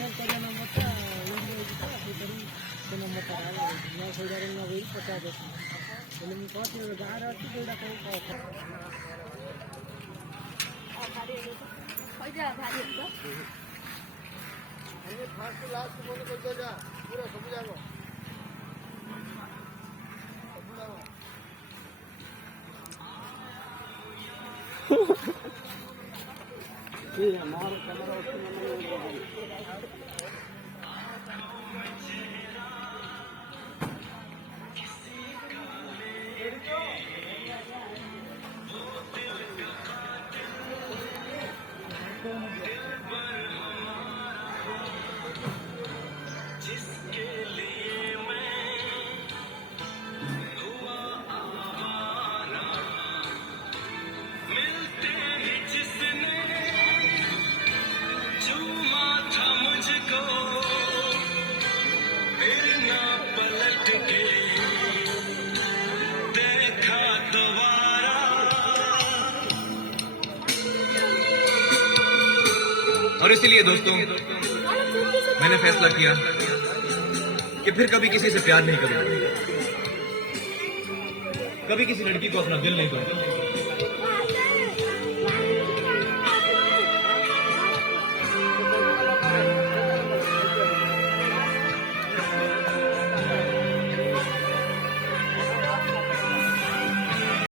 सेंड कर नंबर टा से नंबर टा आला मैं सोडारे ना वही 50 देश बोले मैं कहती हूँ गाँव रहती जोड़ा कहीं फास्ट लास्ट बोले कर दे जा पूरा सब जागो ये हमारा कैमरा उसमें और इसीलिए दोस्तों मैंने फैसला किया कि फिर कभी किसी से प्यार नहीं करूंगा, कभी किसी लड़की को अपना दिल नहीं दूंगा।